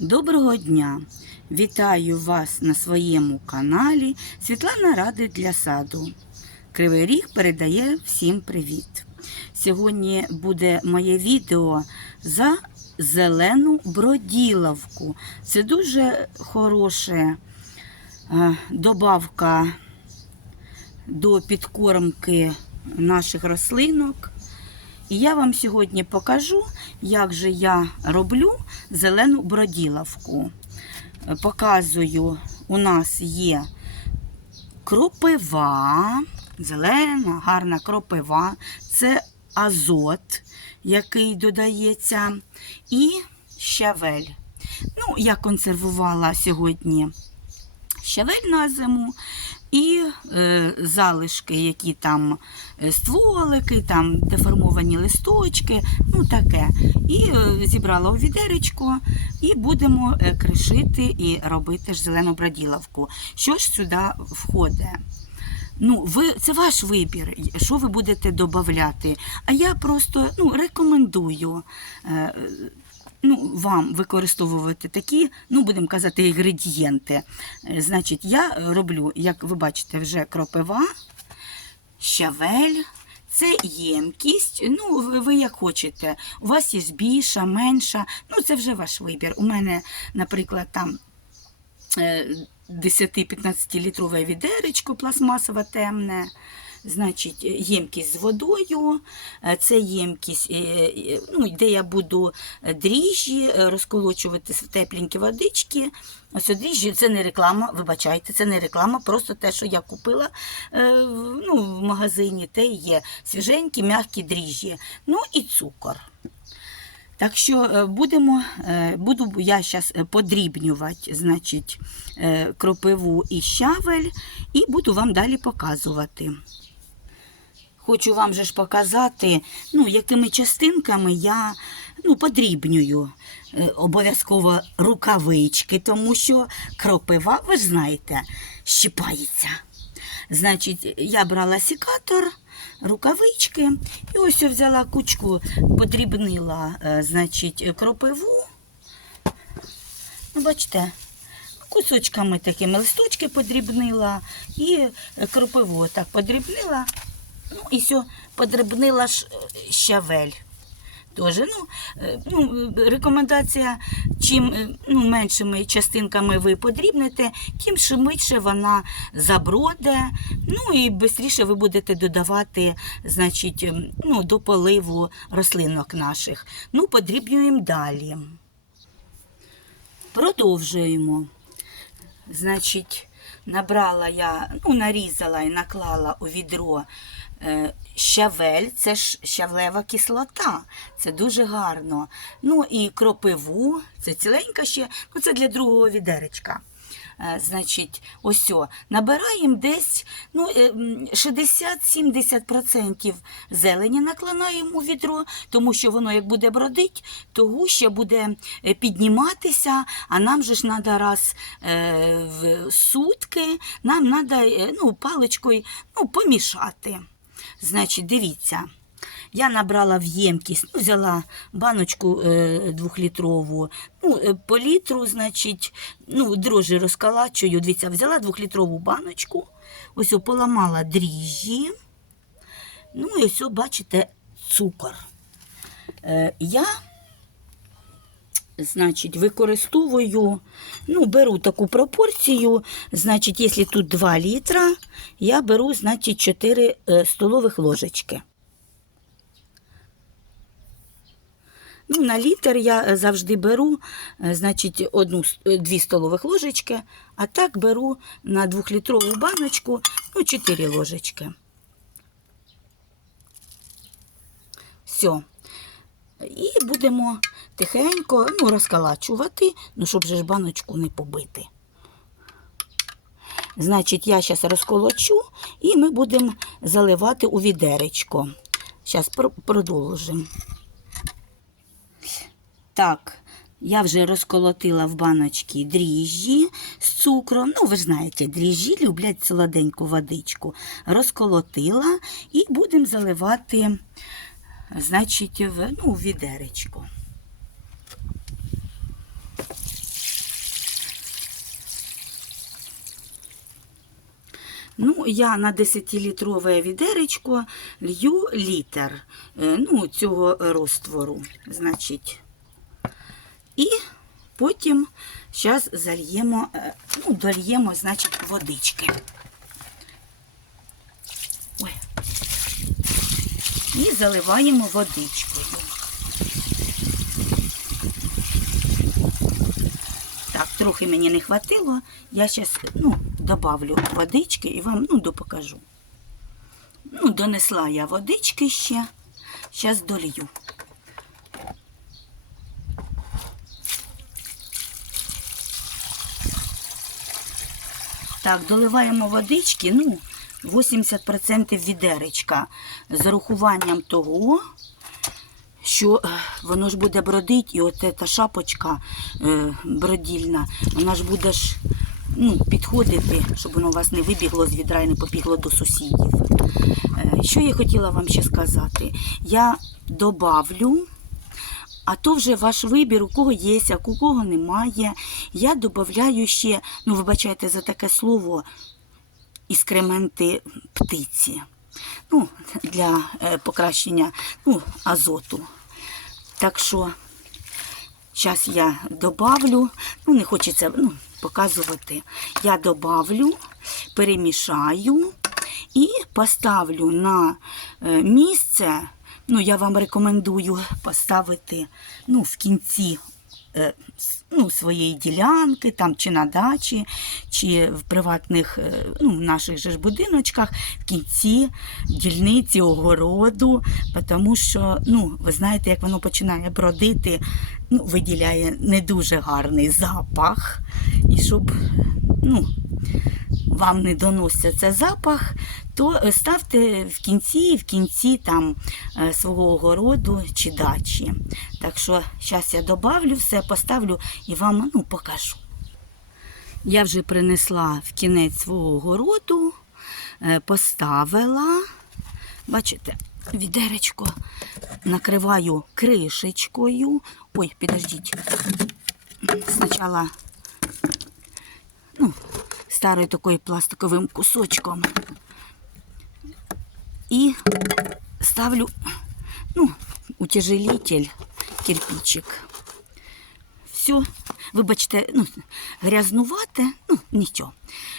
Доброго дня! Вітаю вас на своєму каналі Світлана Ради для саду. Кривий Ріг передає всім привіт. Сьогодні буде моє відео за зелену броділовку. Це дуже хороша е, добавка до підкормки наших рослинок. І я вам сьогодні покажу, як же я роблю зелену броділовку. Е, Показую, у нас є кропива, зелена, гарна кропива, це азот, який додається, і щавель. Ну, я консервувала сьогодні щавель на зиму і е, залишки, які там е, стволики, там деформовані листочки, ну таке. І е, зібрала у відеречко, і будемо е, кришити і робити ж зелену броділовку. Що ж сюди входить? Ну, ви, це ваш вибір, що ви будете додати. А я просто ну, рекомендую е, ну, вам використовувати такі, ну, будемо казати, інгредієнти. Е, Значить, я роблю, як ви бачите, вже кропива, щавель. Це ємкість, ну ви, як хочете. У вас є більша, менша. Ну це вже ваш вибір. У мене, наприклад, там е, 10-15 літрове відеречко пластмасове темне. Значить, ємкість з водою, е, це ємкість, е, е, ну, де я буду дріжджі розколочувати тепленькі водички. Ось дріжджі це не реклама, вибачайте, це не реклама, просто те, що я купила ну, в магазині, те є свіженькі, м'які дріжджі. Ну і цукор. Так що будемо, буду я зараз подрібнювати значить, кропиву і щавель, і буду вам далі показувати. Хочу вам же ж показати, ну, якими частинками я ну, подрібнюю. Е, Обов'язково рукавички, тому що кропива, ви ж знаєте, щипається. Значить, я брала секатор, рукавички, і ось я взяла кучку, подрібнила, е, значить, кропиву. Ну, бачите, кусочками такими листочки подрібнила і е, кропиву так подрібнила. Ну, і все, подрібнила щавель. Тоже, ну, е, ну, рекомендація, чим е, ну, меншими частинками ви подрібните, тим швидше вона заброде, ну і швидше ви будете додавати значить, ну, до поливу рослинок наших. Ну, подрібнюємо далі. Продовжуємо. Значить, набрала я, ну, нарізала і наклала у відро щавель, це ж щавлева кислота, це дуже гарно. Ну і кропиву, це ціленька ще, ну це для другого відеречка. Е, Значить, ось о, набираємо десь ну, е, 60-70% зелені накладаємо у відро, тому що воно як буде бродить, то гуща буде е, підніматися, а нам же ж треба раз е, в сутки, нам треба ну, паличкою ну, помішати. Значить, дивіться. Я набрала в ємкість, ну, взяла баночку е, двохлітрову, ну, е, по літру, значить, ну, дрожжі розкалачую. Дивіться, взяла двохлітрову баночку, ось поламала дріжджі. Ну і ось, бачите, цукор. Е, я, значить, використовую, ну, беру таку пропорцію, значить, якщо тут 2 літра, я беру, значить, 4 е, столових ложечки. Ну, на літр я е, завжди беру, е, значить, одну, дві столових ложечки, а так беру на двохлітрову баночку, ну, 4 ложечки. Все. І будемо тихенько ну, розкалачувати, ну, щоб же ж баночку не побити. Значить, я зараз розколочу і ми будемо заливати у відеречко. Зараз продовжимо. Так, я вже розколотила в баночці дріжджі з цукром. Ну, ви ж знаєте, дріжджі люблять солоденьку водичку. Розколотила і будемо заливати, значить, в, ну, відеречко. Ну, я на 10-літрове відеречко лью літр е, ну, цього розтвору. Значить. І потім зараз зальємо, е, ну, дольємо, значить, водички. Ой. І заливаємо водичкою. Так, трохи мені не хватило. Я зараз ну, добавлю водички і вам ну, допокажу. Ну, донесла я водички ще. Зараз долью. Так, доливаємо водички, ну, 80% відеречка. З урахуванням того, що е, воно ж буде бродить, і от ця шапочка е, бродільна, вона ж буде ж ну, підходити, щоб воно у вас не вибігло з відра і не побігло до сусідів. Е, що я хотіла вам ще сказати? Я добавлю. А то вже ваш вибір, у кого є, а у кого немає. Я додаю ще, ну вибачайте за таке слово, іскременти птиці. Ну, для е, покращення ну, азоту. Так що зараз я добавлю, ну не хочеться ну, показувати. Я добавлю, перемішаю і поставлю на е, місце. Ну, я вам рекомендую поставити ну, в кінці е, ну, своєї ділянки, там, чи на дачі, чи в приватних е, ну, наших же ж будиночках, в кінці дільниці, огороду, тому що, ну, ви знаєте, як воно починає бродити, ну, виділяє не дуже гарний запах. І щоб ну, вам не доноситься цей запах, то е, ставте в кінці, в кінці там е, свого огороду чи дачі. Так що зараз я добавлю все, поставлю і вам ну, покажу. Я вже принесла в кінець свого огороду, е, поставила. Бачите, відеречко накриваю кришечкою. Ой, підождіть. Спочатку ну, старою такою пластиковим кусочком. І ставлю ну, утяжелитель, кирпичик. Все, вибачте, ну, грязнувате, ну, нічого.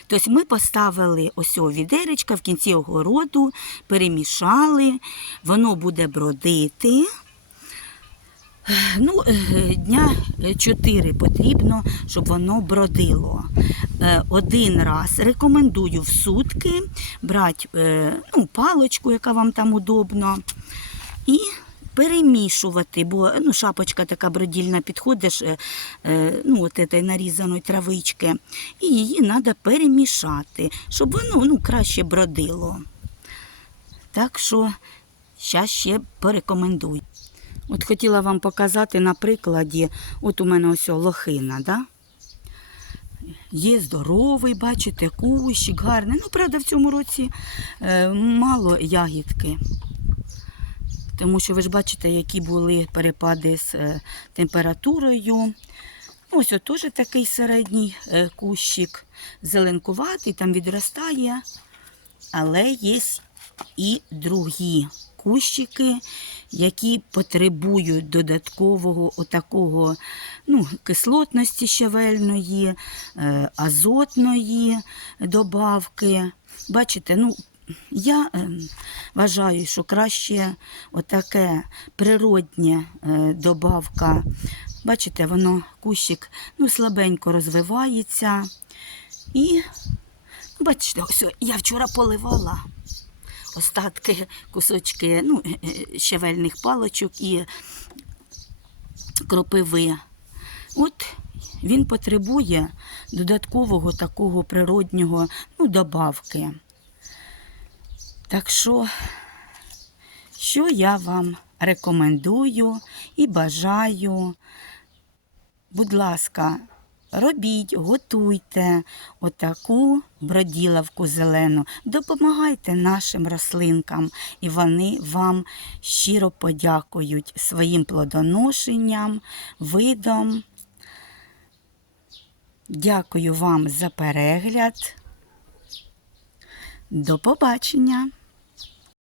Тобто ми поставили ось відеречка в кінці огороду, перемішали, воно буде бродити. Ну, е, дня 4 потрібно, щоб воно бродило. Е, Один раз рекомендую в сутки брати е, ну, паличку, яка вам там удобно, і перемішувати, бо ну, шапочка така бродільна підходиш, ну, от цієї нарізаної травички, і її треба перемішати, щоб воно ну, краще бродило. Так що, зараз ще порекомендую. От хотіла вам показати на прикладі, от у мене ось лохина, да? Є здоровий, бачите, кущик гарний. Ну, правда, в цьому році е, мало ягідки. Тому що ви ж бачите, які були перепади з е, температурою. Ось от теж такий середній е, кущик, зеленкуватий, там відростає. Але є і другі кущики, які потребують додаткового отакого ну, кислотності щавельної, е, азотної добавки. Бачите, ну, я е, вважаю, що краще отаке природнє е, добавка. Бачите, воно кущик ну, слабенько розвивається. І бачите, ось я вчора поливала остатки, кусочки ну, е, е, щавельних палочок і кропиви. От він потребує додаткового такого природнього ну, добавки. Так що, що я вам рекомендую і бажаю, будь ласка, робіть, готуйте отаку броділавку зелену, допомагайте нашим рослинкам, і вони вам щиро подякують своїм плодоношенням, видом. Дякую вам за перегляд. До побачення!